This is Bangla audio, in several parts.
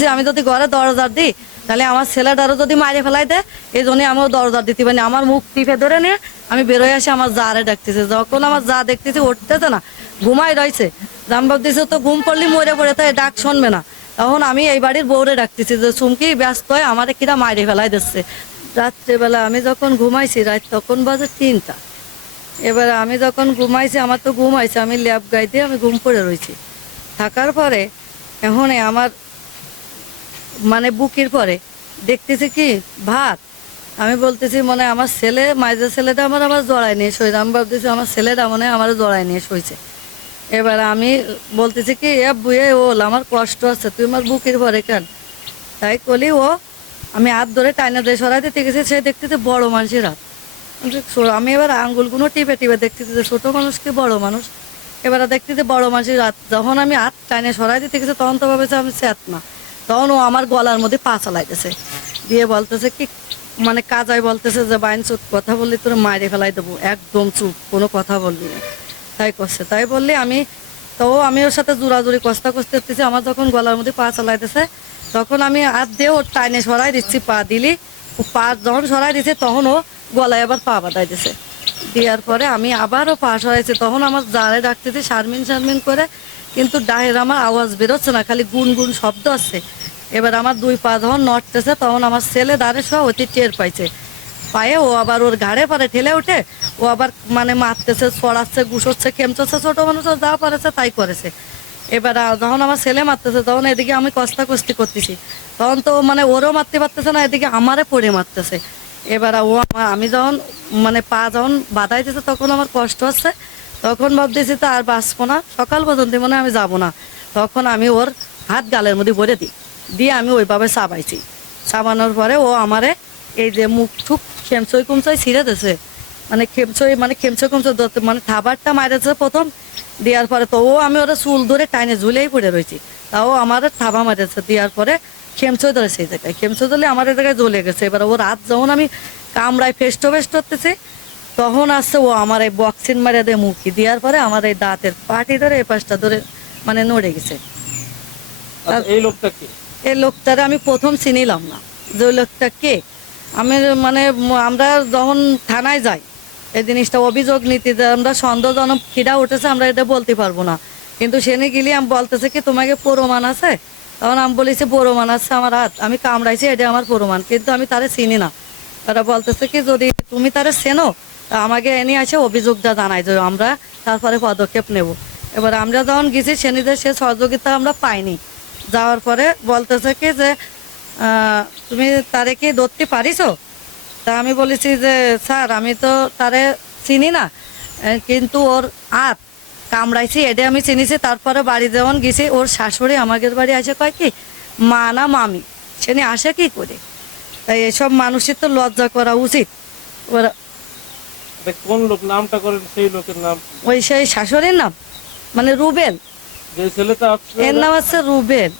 যে আমি যদি ঘরে দরজা দিই তাহলে আমার ছেলেটারও যদি মারে ফেলাই দেয়, এই জন্য আমিও দরজা দিতে পারি। আমার মুখ টিপে ধরে নিয়ে আমি বেরোয় আসি, আমার জারে ডাকতেছে। যখন আমার যা দেখতেছি উঠতেছে না, ঘুমাই রয়েছে, জাম ভাবতেছে তো ঘুম পড়লি মরে পড়ে তো ডাক শুনবে না। তখন আমি এই বাড়ির বউরে ডাকতেছি যে চুমকি ব্যস্ত হয়, আমারে কিরা মারে ফেলাই দিচ্ছে। রাত্রেবেলা আমি যখন ঘুমাইছি, রাত তখন বাজে 3টা। এবার আমি যখন ঘুমাইছি, আমার তো ঘুম আইছে, আমি ল্যাব গাই দিয়ে আমি ঘুম পড়ে রয়েছি। থাকার পরে এখন আমার মানে বুকের পরে দেখতেছি কি ভাত। আমি বলতেছি মনে হয় আমার ছেলে, মাইজের ছেলেটা আমার জড়াই নিয়ে শোয়েছে। আমি ভাবতেছি আমার ছেলেটা মনে হয় আমার জড়াই নিয়ে শোয়েছে। এবার আমি বলতেছি কি এ বুয়ে ওল আমার কষ্ট আছে, তুই আমার বুকের পরে কেন? তাই কলি ও আমি হাত ধরে টাইনা দিয়ে সরাই দিতে গেছি, সে দেখতেছে বড় মানুষের হাত। আমি এবার আঙ্গুলগুলো টিপে টিপে দেখতেছি যে ছোটো মানুষ কি বড় মানুষ। এবার দেখতেছি বড় মানুষের হাত। যখন আমি হাত টাইনে সরাই দিতে গেছি তখন তো ভাবেছে আমি চেত না। তখন ও আমার গলার মধ্যে পা চালাইতেছে, দিয়ে বলতেছে কি মানে কাজাই বলতেছে যে বাইন চুপ, কথা বললি তোর মারে ফেলাই দেবো, একদম চুপ, কোনো কথা বলবি না। তাই করছে। তাই বললি আমি তো আমি ওর সাথে জোরাজুরি কস্তা কস্তে করতেছি। আমার যখন গলার মধ্যে পা চালাইতেছে তখন আমি হাত দিয়ে ওর টাইনে সরাই দিচ্ছি। পা দিলি ও পা যখন সরাই দিচ্ছে তখন ও গলায় আবার পা বাঁধাই দিছে। দেওয়ার পরে আমি আবারও পা সরাইছি। তখন আমার জারে ডাকতেছি শারমিন শারমিন করে, কিন্তু ডাহের আমার আওয়াজ বেরোচ্ছে না, খালি গুন গুন শব্দ আছে। এবার আমার 2 পা যখন নড়তেছে তখন আমার ছেলে দাঁড়ে সহ অতি টের পাইছে। পায়ে ও আবার ওর ঘাড়ে পারে ঠেলে উঠে ও আবার মানে মারতেছে, ছড়াচ্ছে, গুছোচ্ছে, খেমচোচ্ছে, ছোটো মানুষ যা পারেছে তাই করেছে। এবার যখন আমার ছেলে মারতেছে তখন এদিকে আমি কস্তাকস্তি করতেছি, তখন তো মানে ওরও মারতে পারতেছে না, এদিকে আমারে পড়ে মারতেছে। এবার ও আমি যখন মানে পা যখন বাধাই দিতেছে তখন আমার কষ্ট হচ্ছে। তখন ভাবতেছি তো আর বাঁচবো না, সকাল পর্যন্ত মনে হয় আমি যাবো না। তখন আমি ওর হাত গালের মধ্যে ভরে দিই, দিয়ে আমি ওইভাবে চাবাইছি। চাবানোর পরে ও আমারে এই যে মুখ ঠুক খেমচই কুমচই ছিঁড়ে দিয়েছে, মানে খেমচই কুমচই মানে খাবারটা মারেছে প্রথম। দেওয়ার পরে তো ও আমি ওরা চুল ধরে টাইনে ঝুলেই পড়ে রয়েছি, তাও আমার থাবা মারেছে। দেওয়ার পরে খেমচই ধরে সেই জায়গায়, খেমচই ধরলে আমার এই জায়গায় জ্বলে গেছে। এবার ও রাত যখন আমি কামড়ায় ফেস্টো ফেস্ট করতেছি তখন আসছে ও আমার এই বক্সিন মারে দিয়ে মুখি দেওয়ার পরে আমার এই দাঁতের পাটি ধরে এই পাশটা ধরে মানে নড়ে গেছে। এই লোকটা কি? এই লোকটারে আমি প্রথম চিনিলাম না যে ওই লোকটা কে। আমি মানে আমরা যখন থানায় যাই এই জিনিসটা অভিযোগ নিতে, যে আমরা সন্দেহজনক খিদা উঠেছে আমরা এটা বলতে পারবো না, কিন্তু সেনে গেলে আমি বলতেছে কি তোমাকে প্রমাণ আছে? তখন আমি বলেছি প্রমাণ আছে আমার হাত, আমি কামড়াইছি, এটা আমার প্রমাণ, কিন্তু আমি তারে চিনি না। তারা বলতেছে কি যদি তুমি তারে চেনো আমাকে এনে আসে অভিযোগটা জানাই যে আমরা তারপরে পদক্ষেপ নেব। এবার আমরা যখন গেছি সেনিদের সে সহযোগিতা আমরা পাইনি। যাওয়ার পরে বলতেছে কি যে তুমি তারে কি ধরতে পারিছো? তা আমি বলেছি যে স্যার আমি তো তারে চিনি না, কিন্তু ওর হাত কামড়াইছি এটা আমি চিনিছি। তারপরে বাড়ি যখন গেছি ওর শাশুড়ি আমাদের বাড়ি আসে কয় কি মা না মামি, সে নিয়ে আসে কি করে? তাই এসব মানুষের তো লজ্জা করা উচিত। ওরা কোন লোক নামটা করেন, সেই লোকের নাম? ওই সেই শাশুড়ির নাম মানে রুবেল, যে ছেলেটা এর নাম হচ্ছে রুবেল,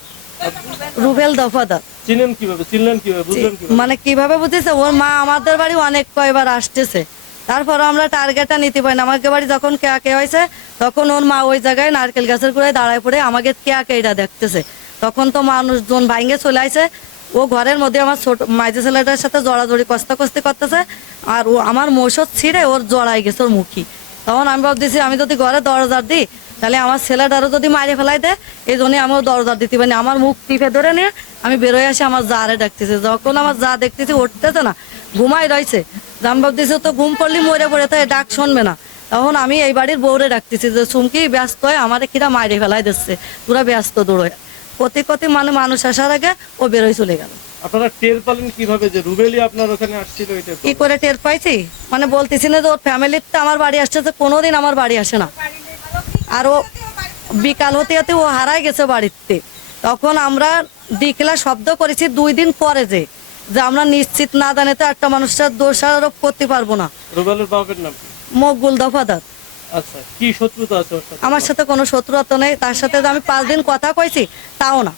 রুবেল দফাদার। চিনেন কিভাবে, চিনলেন কিভাবে, বুঝলেন কিভাবে? মানে কিভাবে বুঝেছে, ওর মা আমাদের বাড়ি অনেক কয়বার আসতেছে, তারপর আমরা টার্গেটটা নিতে পারি না। আমাকে বাড়ি যখন কে হয়েছে তখন ওর মা ওই জায়গায় নারকেল গাছের গোড়ায় দাঁড়ায় পড়ে আমাকে কেটা দেখতেছে। তখন তো মানুষজন ভাঙ্গে চলে আসে, ও ঘরের মধ্যে আমার ছোট মাইজে ছেলেটার সাথে জড়াজড়ি কস্তাকস্তি করতেছে, আর ও আমার মৌসুদ ছিঁড়ে ওর জড়াই গেছে ওর মুখী। তখন আমি ভাবতেছি আমি যদি ঘরে দরজা দিই তাহলে আমার ছেলেটারও যদি মারে ফেলাই দেয়, এই জন্য আমিও দরজা দিতে পারি। আমার মুখ টিপে ধরে নিয়ে আমি বেরোয় আসি, আমার জারে ডাকতেছে। যখন আমার যা দেখতেছি উঠতেছে না, ঘুমাই রয়েছে, জাম ভাবতেছে তো ঘুম পড়লি মরে পড়ে তো ডাক শুনবে না। তখন আমি এই বাড়ির বউরে ডাকতেছি যে চুমকি ব্যস্ত হয়, আমারে কিরা মারে ফেলাই দিচ্ছে, তোরা ব্যস্ত দৌড়োয়। কতি মানে মানুষ আসার আগে ও বেরোয় চলে গেল। আপনারা টের পেলেন কিভাবে যে রুবেলি আপনার ওখানে আসছিল? এটা কি করে টের পাইছি মানে বলতেছি না যে ওর ফ্যামিলিতে আমার বাড়ি আসছে, কোনোদিন আমার বাড়ি আসে না। আর ও বিকাল হতে হতে ও হারাই গেছে বাড়িতে। তখন আমরা ডিকলা শব্দ করেছি 2 দিন পরে যে আমরা নিশ্চিত না জানে তো একটা মানুষের দোষারোপ করতে পারবো না। রুবেলের বাপের নাম? মকবুল দফাদার। আচ্ছা, কি শত্রুতা আছে ওর সাথে? আমার সাথে কোনো শত্রুতা নেই, তার সাথে যে আমি 5 দিন কথা কইছি তাও না।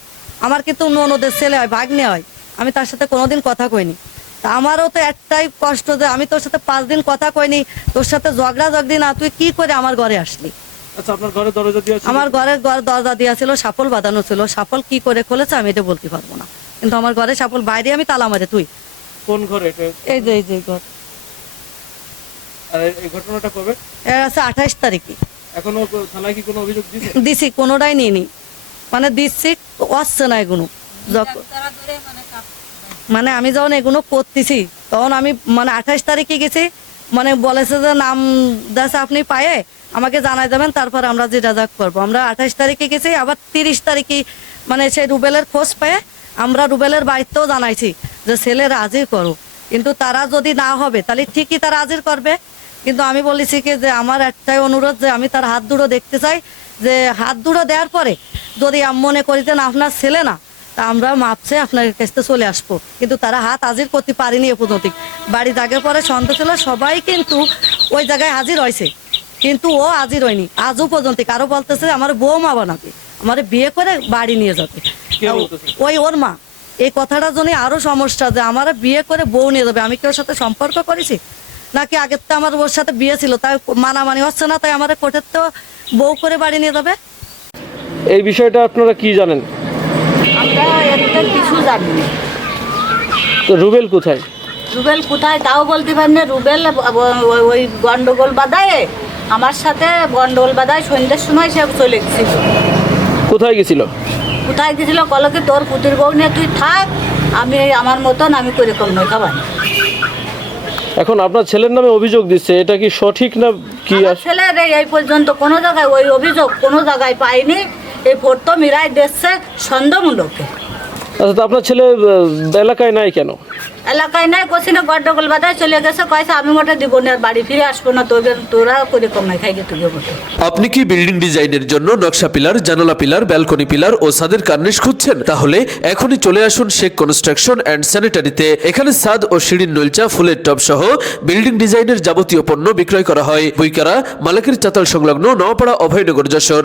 আমার কিন্তু ননদের ছেলে হয়, ভাগ্নে হয়, আমি তার সাথে কোনোদিন কথা কইনি। তা আমারও তো একটাই কষ্ট যে আমি তোর সাথে 5 দিন কথা কইনি, তোর সাথে ঝগড়ি না, তুই কি করে আমার ঘরে আসলি? আচ্ছা, আপনার ঘরে দরজা দিয়ে ছিল? আমার ঘরের দরজা দেওয়া ছিল, সাপল বাঁধানো ছিল। সাপল কি করে খুলেছে আমি এটা বলতে পারবো না, কিন্তু আমার ঘরে সাপল, বাইরে আমি তালা মারে তুই। কোন ঘরে এটা? এই যে ঘর। আর এই ঘটনাটা কবে? এর আছে 28 তারিখে। এখনো থানায় কি কোনো অভিযোগ দিয়েছে? দিছি, কোনোটাই নিইনি, মানে দিচ্ছি, আসছে না এগুলো। মানে আমি যখন এগুলো করতেছি তখন আমি মানে 28 তারিখে গেছি, মানে বলেছে যে নাম দাস আপনি পায়ে আমাকে জানাই দেবেন, তারপর আমরা যেটা যা করবো। আমরা 28 তারিখে গেছি, আবার 30 তারিখে মানে সেই রুবেলের খোঁজ পেয়ে আমরা রুবেলের বাড়িতেও জানাইছি যে ছেলের হাজির করো, কিন্তু তারা যদি না হবে তাহলে ঠিকই তারা হাজির করবে। কিন্তু আমি বলেছি কি যে আমার একটাই অনুরোধ যে আমি তার হাত দুটো দেখতে চাই, যে হাত দুটো দেওয়ার পরে যদি মনে করিতেন আপনার ছেলে না, তা আমরা মাপছে আপনার কাছে চলে আসবো। কিন্তু তারা হাত হাজির করতে পারেনি এ পর্যন্ত। বাড়ি জাগের পরে সন্দেহ ছিল, সবাই কিন্তু ওই জায়গায় হাজির হয়েছে, কিন্তু ও হাজির হয়নি আজও পর্যন্ত। কারো বলতেছে আমার বউ মা বানাবে, আমার বিয়ে করে বাড়ি নিয়ে যাবে, কে বলতেছে? ওই ওর মা। এই কথাটার জন্য আরো সমস্যা যে আমার বিয়ে করে বউ নিয়ে যাবে। আমি কি ওর সাথে সম্পর্ক করেছি নাকি আগের তো আমার ওর সাথে বিয়ে ছিল, তাই মানামানি হচ্ছে না, তাই আমার কোর্টের তো বউ করে বাড়ি নিয়ে যাবে। এই বিষয়টা আপনারা কি জানেন? আমরা একটা কিছু জানি না। তো রুবেল কোথায়? রুবেল কোথায় তাও বলতে পারি না। রুবেল ওই গন্ডগোল বাধায় আমার সাথে গন্ডগোল বাধায় সন্ধ্যের সময় সে চলে গেছিল। কোথায় গেছিল? কোথায় গেছিল কলকে তোর পুতির বউ নিয়ে তুই থাক, আমি আমার মতন আমি করে কম নয় খাবার। এখন আপনার ছেলের নামে অভিযোগ দিচ্ছে, এটা কি সঠিক না কি? আমার ছেলের এই পর্যন্ত কোনো জায়গায় ওই অভিযোগ কোনো জায়গায় পাইনি। এই ফোর্ত মিরাই দিচ্ছে সন্দেহমূলকে। আচ্ছা, তো আপনার ছেলে এলাকায় নাই কেন? এলাকায় নাই কোচিনে গন্ডগোল বাধায় চলে গেছে, কয়েছে আমি মোটে দিব না, আর বাড়ি ফিরে আসবো না, তোরা করে কম নাই খাই তুই মতো। আপনি কি বিল্ডিং ডিজাইনের জন্য নকশা পিলার, জানালা পিলার, ব্যালকনি পিলার ও ছাদের কার্নিশ খুঁজছেন? তাহলে এখনই চলে আসুন শেখ কনস্ট্রাকশন অ্যান্ড স্যানিটারিতে। এখানে ছাদ ও সিঁড়ির নলচা, ফুলের টব সহ বিল্ডিং ডিজাইনের যাবতীয় পণ্য বিক্রয় করা হয়। বইকারা মালিকের চাতাল সংলগ্ন নওপাড়া অভয়নগর, যশোর।